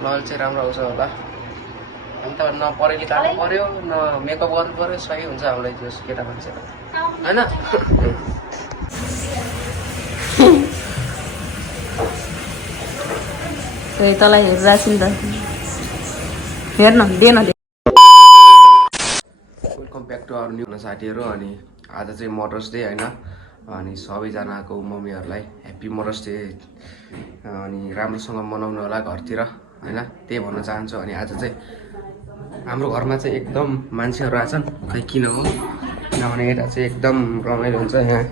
लल चाहिँ राम्रो आउँछ होला। हामी त न परेली काट्नु पर्यो न मेकअप गर्नु पर्यो, सही हुन्छ हामीलाई त्यो केटा मान्छेलाई हैन। तँलाई हेरिरहेको छु नि त, हेर्न दे न। Welcome back to our new साथीहरू। अनि आज चाहिँ मदर्स डे होइन, अनि सबैजनाको मम्मीहरूलाई ह्याप्पी मदर्स डे अनि राम्रोसँग मनाउनु होला घरतिर होइन, त्यही भन्न चाहन्छु। अनि आज चाहिँ हाम्रो घरमा चाहिँ एकदम मान्छेहरू आछन्, खै किन हो, किनभने यता चाहिँ एकदम रमाइलो हुन्छ। यहाँ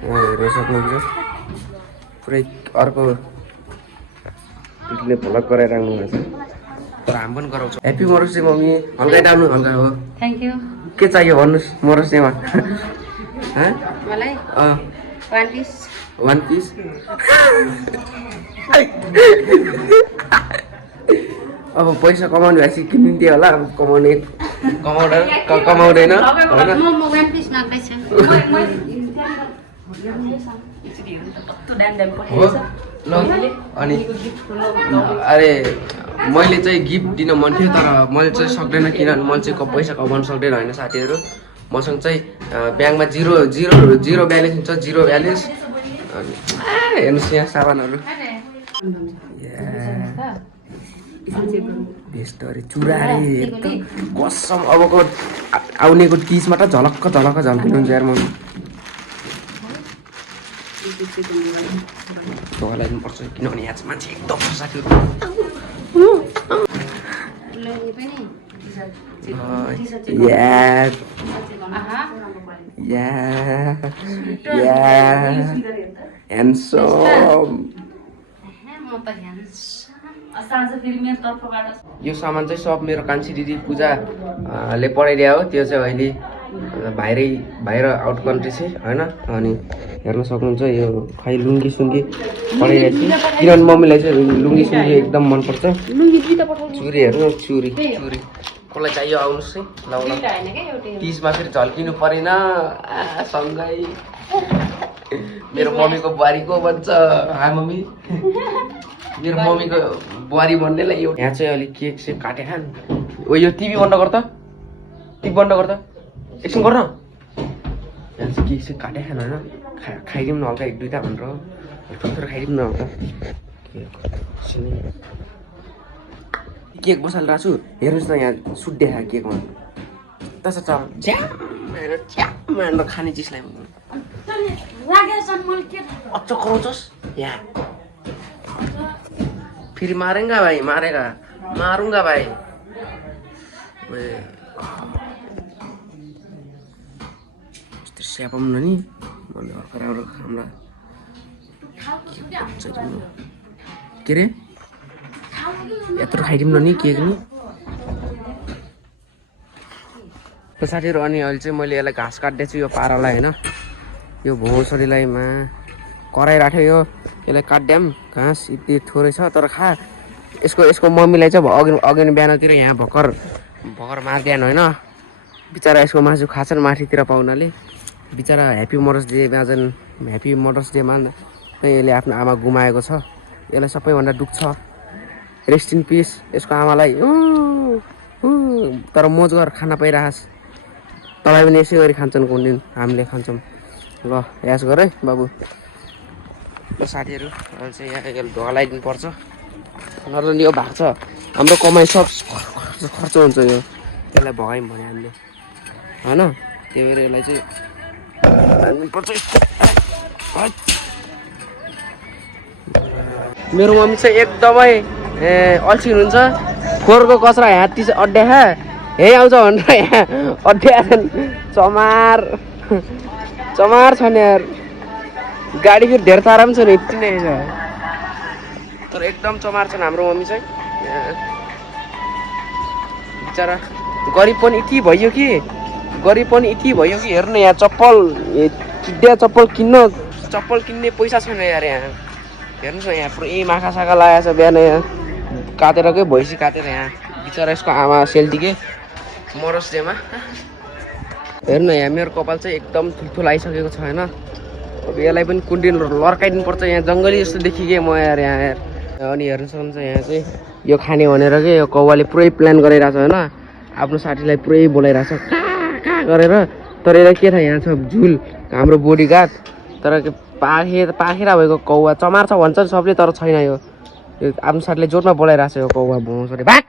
हेर्न सक्नुहुन्छ पुरै अर्को भ्लग गराइराख्नु भएको छ, तर हामी पनि गराउँछौँ। Happy mothers day mummy. हल्का डाउनु हल्का हो। Thank you. के चाहियो भन्नुहोस् मदर्स डेमा? मलाई वान पिस अब पैसा कमाउनु भएपछि किनिदिन्थ्यो होला। अब कमाउँदैन अनि अरे मैले चाहिँ गिफ्ट दिन मन थियो, तर मैले चाहिँ सक्दैन, किनभने मैले चाहिँ पैसा कमाउनु सक्दैन होइन साथीहरू। मसँग चाहिँ ब्याङ्कमा जिरो ब्यालेन्स हुन्छ, जिरो ब्यालेन्स। अनि हेर्नुहोस् यहाँ सामानहरू भेस्टहरू चुरा अरे एकदम कसम। अबको आउनेको 30मा त झलक्क झल्किनुहुन्छ यार मम्मी। ढोका पर्छ किनभने यहाँ चाहिँ मान्छे एकदम छ साथीहरू। यो सामान चाहिँ सब मेरो कान्छी दिदी पूजाले पठाइदिया हो। त्यो चाहिँ अहिले बाहिर आउट कन्ट्री चाहिँ होइन। अनि हेर्न सक्नुहुन्छ यो खै लुङ्गी सुङ्गी पठाइदिएको छु, किनभने मम्मीलाई चाहिँ लुङ्गी सुङ्गी एकदम मनपर्छ। चुरी हेर्नु, चुरी कसलाई चाहियो आउनुहोस् है लाउन। 30मा फेरि झल्किनु परेन सँगै। मेरो मम्मीको बुहारीको भन्छ। हाई मम्मी, मेरो मम्मीको बुहारी भन्नेलाई यो यहाँ चाहिँ अलिक केक सेक काटे खान। ओ यो टिभी बन्द गर त, टिभी बन्द गर त, एकछिन गर्न। यहाँ चाहिँ केक सेक काटे खान होइन, खाइदिउँ न हल्का 1-2टा भनेर ठुल्ठुलो खाइदिउँ न हल्का। केक बसालेर राख्छु, हेर्नुहोस् न यहाँ सुट देखा केकमा त्यसो चल च्याम भनेर खाने चिजलाई अच्च कराउँछस् यहाँ। फिर मारेगा भाइ, मारूंगा भाइ। यस्तो स्यापम न नि मैले अर्को राम्रो हामीलाई के अरे यत्रो खाइदिउँ न नि केक नि साथीहरू। अनि अहिले चाहिँ मैले यसलाई घाँस काट्दैछु यो पारालाई होइन, यो भोसडीलाई कराइराख्यो यो, यसलाई काट्याम घाँस यति थोरै छ तर खा। यसको मम्मीलाई चाहिँ अघि बिहानतिर यहाँ भर्खर मारिदिएन होइन, बिचरा यसको मासु खाछन् माथितिर पाउनाले। बिचरा ह्याप्पी मदर्स डेमा यसले आफ्नो आमा गुमाएको छ, यसलाई सबैभन्दा दुःख छ। रेस्ट इन पिस यसको आमालाई। तर मोज गर खाना पाइरहस्, तपाईँ पनि यसै गरी खान्छन् कुन दिन, हामीले खान्छौँ ल, यास गर है बाबु। ल साथीहरू अहिले चाहिँ यहाँ ढोका लगाइदिनु पर्छ, नत्र यो भएको छ हाम्रो कमाइ सब खर्च हुन्छ। यो यसलाई भगायौँ भने हामीले होइन, त्यही भएर यसलाई चाहिँ हाल्नुपर्छ। मेरो मम्मी चाहिँ एकदमै अल्छी हुनुहुन्छ। फोहोरको कचरा यहाँ अड्याखा यही आउँछ भनेर यहाँ अड्याएछन्। चमार छ नि यार, गाडी फेरि धेरै तारा पनि छ नि, यति नै छ तर एकदम चमार छन् हाम्रो मम्मी चाहिँ। बिचरा गरिब पनि यति भयो कि हेर्नु यहाँ चप्पल किन्ने पैसा छैन यार। यहाँ हेर्नुहोस् न, यहाँ पुरै माखा साखा लगाएको छ बिहान, यहाँ काटेरकै भैँसी काटेर यहाँ बिचरा यसको आमा सेल्टीकै मदर्स डेमा। हेर्नु यहाँ मेरो कपाल चाहिँ एकदम ठुल्ठुलो आइसकेको छ होइन। अब यसलाई पनि कुन दिन लर्काइदिनु पर्छ, यहाँ जङ्गली जस्तो देखिके म यार यहाँ। अनि हेर्नु सक्नुहुन्छ यहाँ चाहिँ यो खाने भनेर के यो कौवाले पुरै प्लान गरिरहेछ होइन आफ्नो साथीलाई पुरै बोलाइरहेछ कहाँ गरेर तर यसलाई के थाहा यहाँ छ झुल हाम्रो बोडीगार्ड तर पाखेर भएको कौवा चमार छ भन्छ सबले तर छैन यो आफ्नो साथीलाई जोडमा बोलाइरहेछ यो कौवा भोसले भाग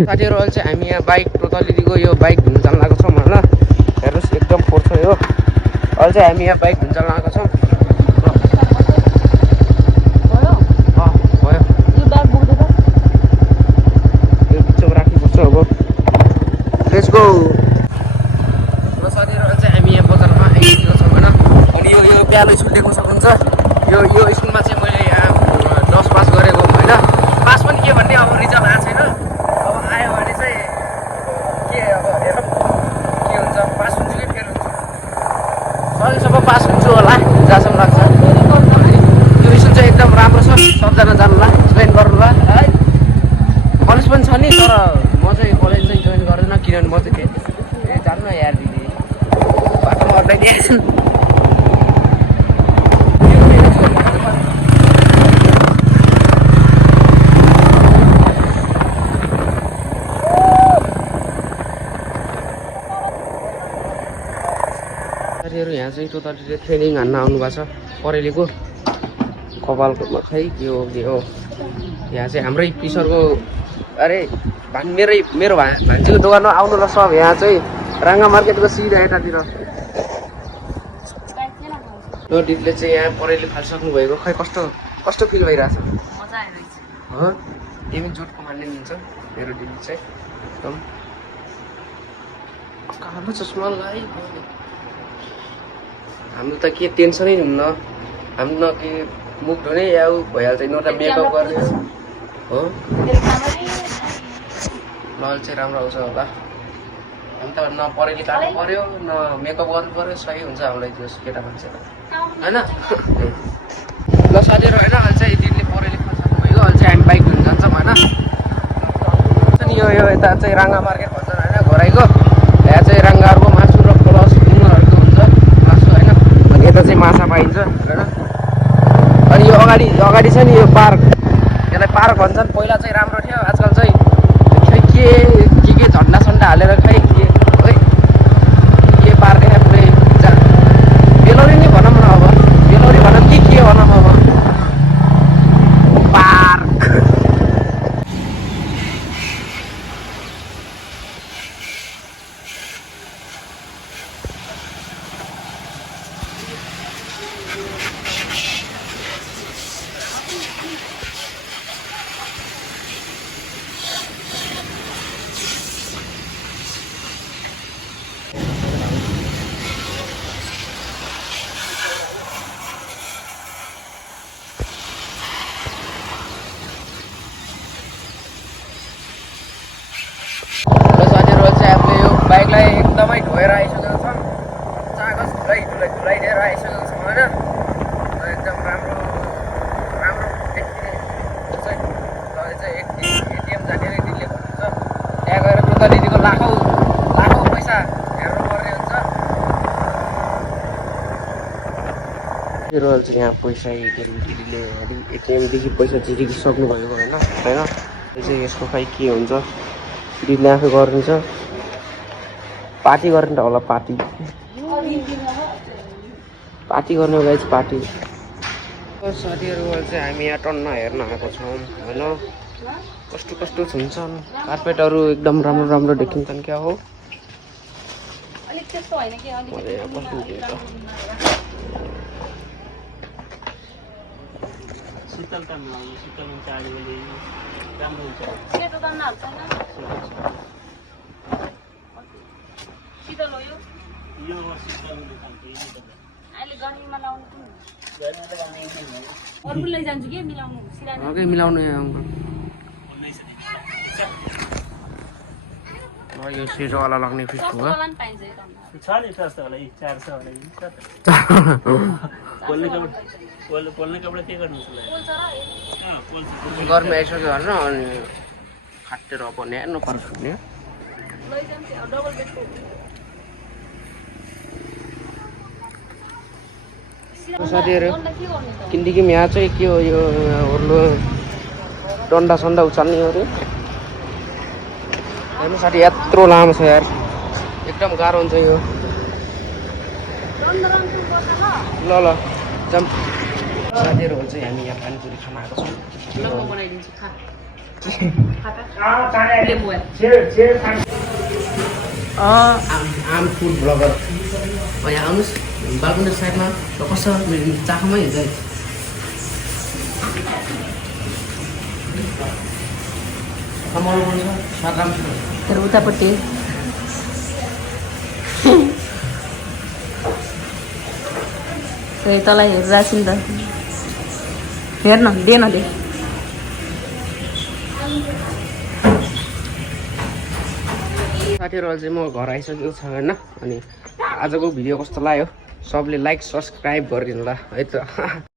साथीहरू अहिले चाहिँ हामी यहाँ बाइक टोटलीको यो बाइक धुन जान लागेको छौँ होइन हेर्नुहोस् एकदम फोहोर छ यो अहिले चाहिँ हामी यहाँ बाइक धुन जान लागेको छौँ लेट्स गो र साथीहरू चाहिँ हामी यहाँ बजारमा आइसकेको छौँ होइन अनि यो प्यालो स्कुल देख्न सक्नुहुन्छ यो स्कुलमा चाहिँ मैले यहाँ 10 पास गरेको होइन पास पनि के भन्ने अब रिजल्ट आएको छैन अब आयो भने चाहिँ के अब हेरौँ के हुन्छ पास हुन्छु कि फेल हुन्छु सकेसम्म पास हुन्छु होला जहाँसम्म लाग्छ यो स्कुल चाहिँ एकदम राम्रो छ सबजना जानुला जोइन गर्नुला है कलेज पनि छ नि तर म चाहिँ कलेज चाहिँ जोइन गर्दैन किनभने म चाहिँ जानु न यार दिदी बाटोमा अड्डाइदिएछन् साथीहरू यहाँ चाहिँ टोटली ट्रेनिङ हान्न आउनुभएको छ परेलीको कपालको खै के हो यहाँ चाहिँ हाम्रै पिसरको अरे मेरो भान्जीको दोकानमा आउनु ल सब यहाँ चाहिँ राङ्गा मार्केटको सिधा यतातिर यो दिदीले चाहिँ यहाँ परेली फालिसक्नु भएको खै कस्तो फिल भइरहेछ हो तिमी जुटको मान्ने दिन्छ मेरो दिदी चाहिँ एकदम कालो चस्मा लगाइ हाम्रो त के टेन्सनै हुन्न हाम्रो न के मुख धुने या भइहाल्छ न त मेकअप गर्ने हो लल चाहिँ राम्रो आउँछ होला हामी त न परेली काट्नु पर्यो न मेकअप गर्नु पर्यो सही हुन्छ हामीलाई त्यो केटा मान्छेलाई होइन ल साथीहरू होइन अहिले चाहिँ दिदीले परेली फर्साउनु भयो अहिले चाहिँ हामी बाइक धुन जान्छौँ होइन यो यता चाहिँ राङ्गा मार्केट भन्छ होइन घोराइको यहाँ चाहिँ राङ्गाहरूको मासु र प्लस डुङ्गरहरूको हुन्छ मासु होइन अनि यता चाहिँ माछा पाइन्छ होइन अनि यो अगाडि छ नि यो पार्क यसलाई पार्क भन्छन् पहिला चाहिँ राम्रो थियो आजकल चाहिँ के झन्डा सन्डा हालेर खै के पार्क यहाँ पुरै बेलौरी नै भनौँ न अब बेलौरी भनौँ के भनौँ अब पार्क बाइकलाई एकदमै धोएर आइसकेको छौँ कागज धुलाइदिएर आइसकेको छौँ होइन एकदम राम्रो देखिने चाहिँ एटिएम जाने दिदीले भन्नुहुन्छ त्यहाँ गएर टोका दिदीको लाखौँ पैसा हेर्नुपर्ने हुन्छ चाहिँ यहाँ पैसा दिदीले एटिएमदेखि पैसा तिरिसक्नुभएको होइन यो चाहिँ यसको खै के हुन्छ दिदीले आफै गरिदिन्छ पार्टी गर्ने त होला पार्टी गर्ने गाइज पार्टी साथीहरू चाहिँ हामी यहाँ टन्न हेर्न आएको छौँ होइन कस्तो हुन्छन् कार्पेटहरू एकदम राम्रो देखिन्छन् क्या हो मिलाउनु यो सेटोवाला लाग्ने फिस हो गर्मी आइसक्यो होइन अनि खाटेर अब न्यानो पर्छ नि साथीहरू किनकि यहाँ चाहिँ के हो यो डन्डा सन्डा उचाल्ने अरे हेर्नु साथी यत्रो लामो छ यार एकदम गाह्रो हुन्छ यो ल ल जाम साथीहरू हुन्छ हामी यहाँ पानीपुरी खान आएको छौँ आम फुड ब्लगर यहाँ आउनुहोस् बालकुण्ड साइडमा कस्तो चाखमै हुन्छ तर उतापट्टि तँलाई हेरिरहेको छु नि त हेर्न दे न दे साथीहरू चाहिँ म घर आइसकेको छ होइन अनि आजको भिडियो कस्तो लाग्यो सबले लाइक सब्सक्राइब गरिदिनु ल है त